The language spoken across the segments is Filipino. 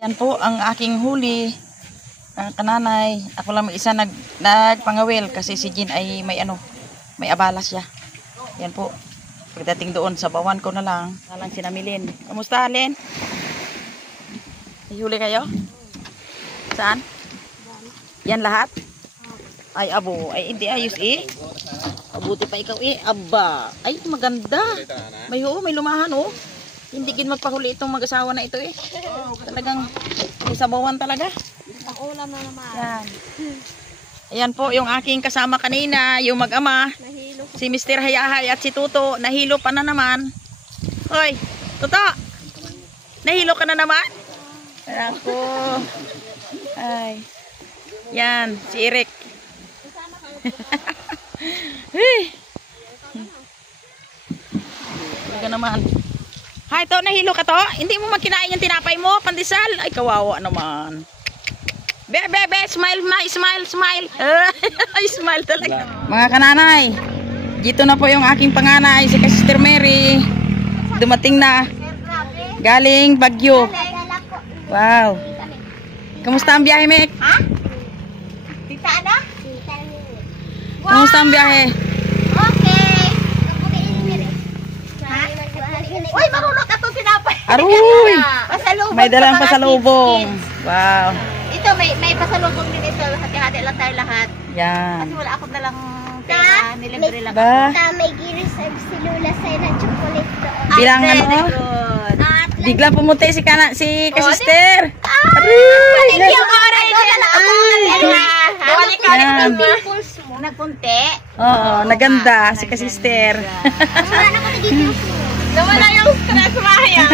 Yan po ang aking huli. Kananay, ako lang isa nagpangawil kasi si Jean ay may abala siya. Yan po. Pagdating doon sa bawan ko na lang sinamilin. Kamusta, Len? May huli kayo? Saan? Yan lahat? Ay, abo. Ay, hindi ayos eh. Mabuti pa ikaw eh. Aba. Ay, maganda. May lumahan oh. Hindi gin magpahuli itong mag-asawa na ito eh. Talagang may sabawan talaga. Ulam na naman. Yan. Ayan po yung aking kasama kanina, yung mag-ama. Nahilo. Si Mr. Hayahay at si Tuto. Nahilo pa na naman. Hoy, Tuto! Nahilo ka na naman? Ako. Ay. Yan, si Eric. Hey. Talaga naman. Hay, to, nahilo ka to? Hindi mo magkinain yung tinapay mo, pandesal? Ay, kawawa naman. Be, smile, smile. Ay, smile talaga. Mga kananay, dito na po yung aking panganay, si Sister Mary. Dumating na. Galing Baguio. Wow. Kamusta ang biyahe, Mek? Ha? Tita ano? Kamusta ang biyahe? Okay. Ha? Uy, marunong ka itong tinapay. Aruy! Pasalubong. May dalang pasalubong. Wow. Ito, may pasalubong din ito. Hati-hati lang tayo lahat. Yan. Kasi wala akong dalang pera. Nilibre lang Ba? ako. May gireserve si Lula sa'yo ng chocolate doon. Bilang Very ano? good. Bigla pumunta si Kasister. Aruy! Thank you, Karen. Balik ka Yan. ng pimples mo. Nagpunti. Oo, naganda si Kasister. Wala na ko nagiging nawala yung stress maya.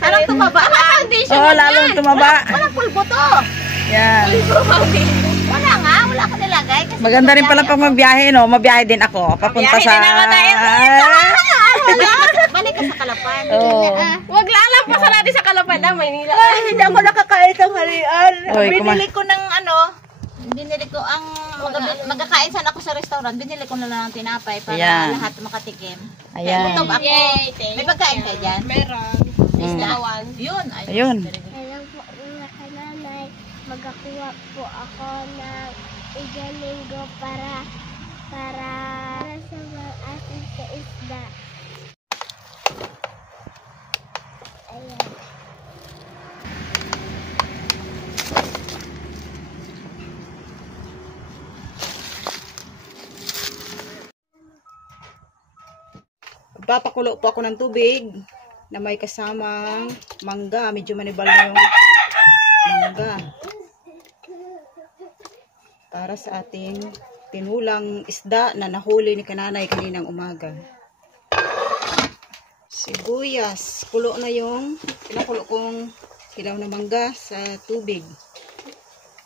Parang tumaba ka. Oo, lalong tumaba. Walang pulbo to. Yan. Wala nga, wala ko nilagay. Kasi Maganda rin pala pag magbiyahe, no? Mabiyahe din ako. Papunta sa... balik ka sa Kalapan. Oo. Wag lalampasan natin sa Kalapan na Maynila. Ay, hindi ako nakakain ng halian. Binili ko ng binili ko ang magkakain sana ako sa restaurant. Binili ko na lang ng tinapay para lahat makatikim. Ayan. Gutom ako. May pagkain kayo dyan? Meron. Islawan. Yun. Ayun. Hello po mga kananay, magakuha po ako ng igalinggo para sa mga ating sa isda. Ayan. Papakulo po ako ng tubig na may kasamang mangga. Medyo manibal na yung mangga. Para sa ating tinulang isda na nahuli ni Kananay kaninang umaga. Sibuyas. Kulo na yung pinakulo kong hilaw na mangga sa tubig.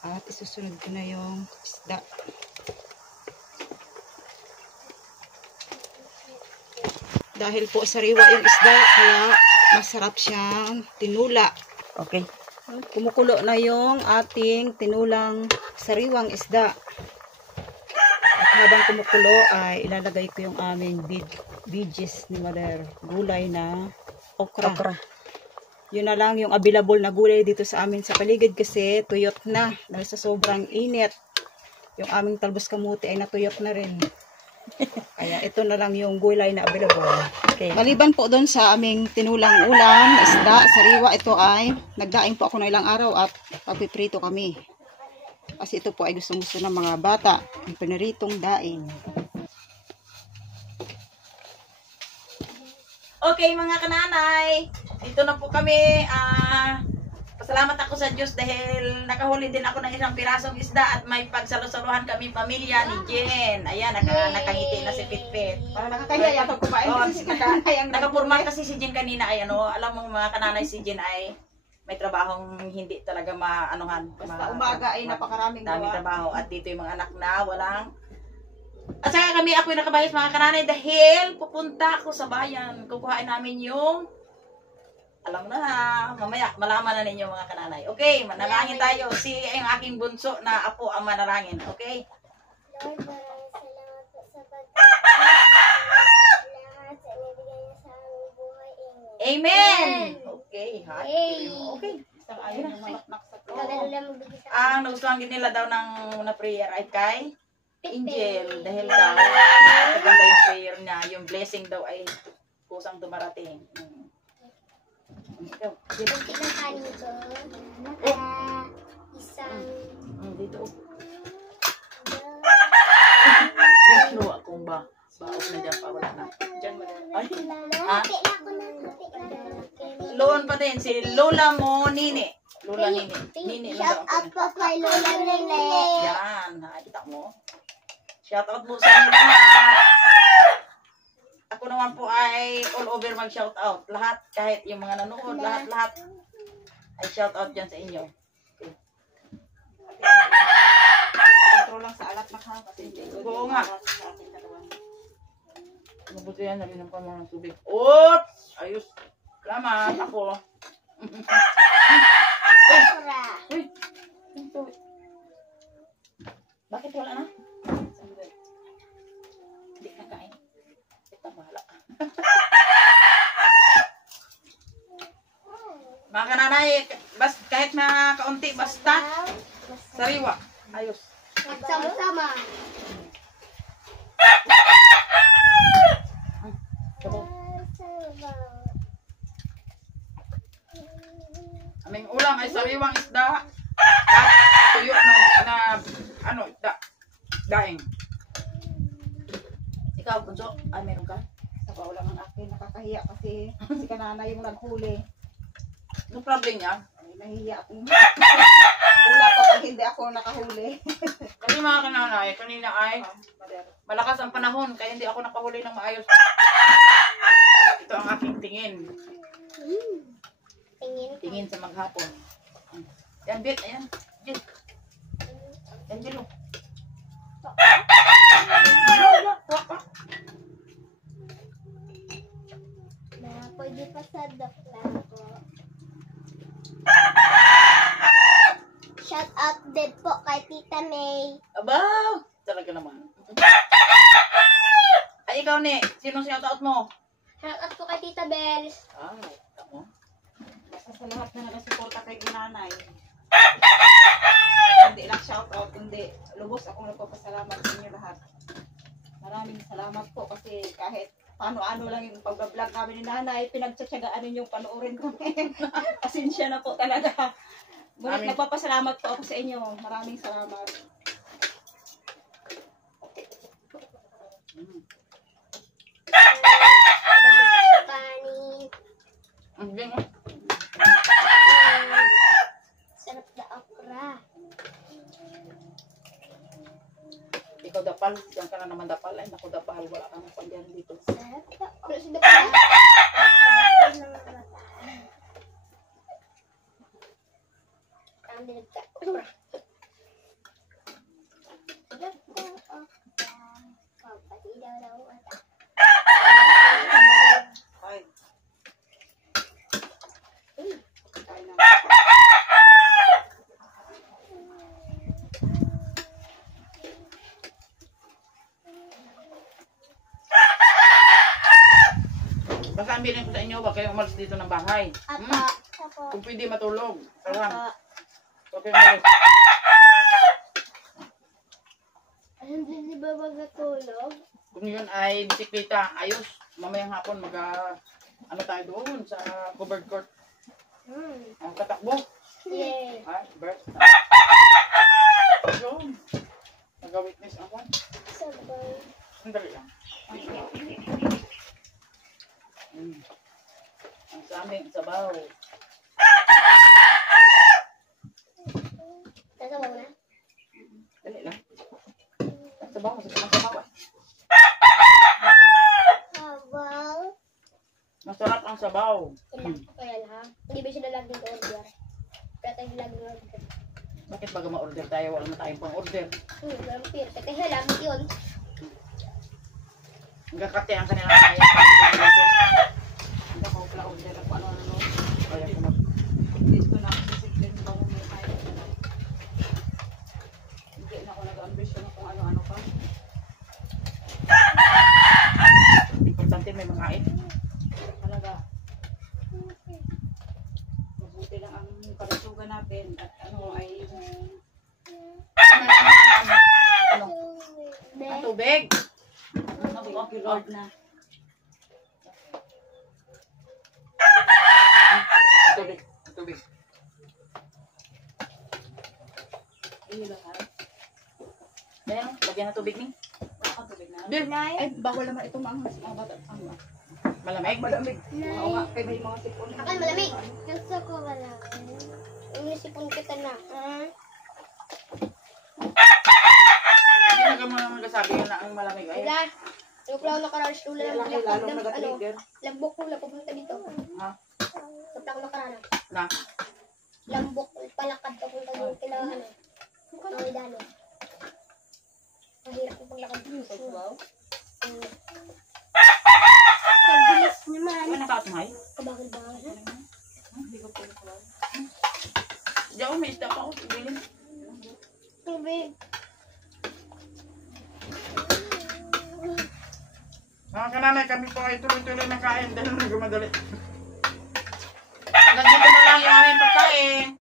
At isusunod ko na yung isda. Dahil po sariwa yung isda, kaya masarap siyang tinula. Okay. Kumukulo na yung ating tinulang sariwang isda. At habang kumukulo ay ilalagay ko yung aming veggies ni Mother. Gulay na okra. Yun na lang yung available na gulay dito sa amin sa paligid kasi tuyot na. Dahil sa sobrang init, yung aming talbos kamuti ay natuyot na rin. Kaya ito na lang yung gulay na available. Okay. Maliban po doon sa aming tinulang ulam, isda, sariwa, ito ay nagdaing po ako na ilang araw at papiprito kami. Kasi ito po ay gusto-gusto ng mga bata, yung pinaritong daing. Okay mga kananay, dito na po kami. Pasalamat ako sa Diyos dahil nakahuli din ako ng isang pirasong isda at may pagsalusaluhan kami pamilya ni Jen. Ayan, nakangiti na si Pitpit. Para nakakaya yata kumain kasi Nakapurma kasi si Jen kanina ay alam mo mga kananay, si Jen ay may trabahong hindi talaga maanuhan. Basta umaga ay napakaraming trabaho at dito yung mga anak na walang. At saka ako'y nakabayas mga kananay dahil pupunta ako sa bayan. Kukuhain namin yung alam na, mamaya malaman na ninyo mga kananay. Okay, manalangin tayo. Yung aking bunso na apo ang manalangin. Okay? Lord, maraming salamat po sa pagkakas. Lahat sa inibigay niyo sa aming buhay. Amen! Okay, ha? Yay! Okay. Basta ayaw yung malaknak sa Kagano floor. lang magbigay sa Ang nagustuhan din nila daw ng na prayer ay kay Angel. Dahil daw, maganda yung prayer niya. Yung blessing daw ay kusang dumarating. Ikaw, dito. Kunti ng kanin ko. Isang Dito. Yung kinuha kong ba? Baos na dyan pa, wala na. Dyan mo na. Ay, ha? Hati na ako na. Hati na ako. Loan pa din, si Lola mo, Nini. Lola Nini. Nini, Shout Lola. out po kay Lola Nene. Yan, nakita mo. Shout out po sa inyo lahat. Ako naman po ay all over mag-shout out. Lahat, kahit yung mga nanood, lahat ay shout out dyan sa inyo. Okay. Kontrol lang sa alat na ha, kasi hindi. Oo nga. Mabuti yan, nalinom pa mga tubig. Oops! Ayos. Salamat ako. Okra. Uy! Bakit wala na? Hindi ka kain. Ito, bahala. Mga kananay, kahit na kaunti, basta sariwa. Ayos. Magsama-sama. Aming ulam ay sariwang isda at tuyo na isda. Daing. Ikaw, Bunso, ay meron ka? Sa ulam ng akin, nakakahiya kasi si kanana yung naghuli. No problem yan. Ay, nahihiya akong ula pa pag hindi ako nakahuli. Kasi mga kananay, kanina ay malakas ang panahon kaya hindi ako nakahuli ng maayos. Ito ang aking tingin. Tingin sa maghapon. Yan, Bit. Ayan. Jit. Yan, Jilo. Na pwede pa sa dokla ko. Shout out din po kay Tita May. Aba! Talaga naman. Ay, ikaw, Ne. Sinong shout-out mo? Shout out po kay Tita Bells. Ay, tamo. Basta sa lahat na nagasuporta kay Inanay. Hindi lang shout out, kundi lubos akong nagpapasalamat sa inyo lahat. Maraming salamat po kasi kahit paano-ano lang yung pag-vlog namin ni Nanay, pinagtsatsagaan ninyong panoorin kami. Pasensya na po talaga. Ngunit nagpapasalamat po ako sa inyo. Maraming salamat. Kanin. Ang bing. Sarap na okra. Ikaw dapal. Diyan ka na naman dapal. Ay, naku dapal. Wala kang pandiyan dito. Sarap na okra. Sino pa? Ang dinig ka. Okra. Sarap na okra. Kapati daw daw ata. Ay. Kain na. Basta ang bilhin ko sa inyo, huwag kayong umalis dito ng bahay. Apa. Apa. Kung pwede matulog. Sarang. Apa. Huwag kayong umalis. Hindi ba magatulog? Kung yun ay bisikleta, ayos. Mamayang hapon ano tayo doon sa covered court. Ang katakbo. Yay. Ay, burst. Yun. Nag-witness ako. Sabay. Sandali lang. Ang sa amin, sabaw. Sasabaw na? Dali lang. Ang sabaw, kasi ang sabaw. Sabaw. Masarap ang sabaw. Ilang ko yan ha? Hindi ba sila laging order? Kaya tayo laging order. Bakit baga ma-order tayo? Wala na tayong pang-order. Walang pira. Kaya lang yun. Nagkakate ang kanilang kaya. Hindi ako pala-order ako ano-ano. Kaya ko mag... Dito na ako sa secret ba kung may kaya. Hindi na ako nag-ambisyon kung ano-ano pa. Importante may makain. Talaga. natin at ano ay Tubig. okay, Lord na. Tubig. Tubig. Ayan, lagyan na tubig ni. Tubig na. Nay. Ay, bawal naman itong mga bata. Malamig. Malamig. Oo nga, kay may mga sipon. Akan malamig. Gusto ko malamig. Umisipon kita na. Hindi na mo naman kasabi yun na ang malamig. Ay, Wala. Yung klaw nakaranas ulan Kaya lang ng lalo ano, nag-trigger. lambok ko na pupunta dito. ha? Sa plako nakaranas. Na. Lambok, palakad papunta doon kila ano. Mga idano. Mahirap yung paglakad dito. Wow. Kabilis naman. Ano nakaatmay? Kabagal-bagal. Diyan ko, may isda pa ako. Bilin. Tubig. Mga kananay, kami po ay tuloy-tuloy na kain dahil nagmamadali. Hanggang dito na lang yung aming pagkain.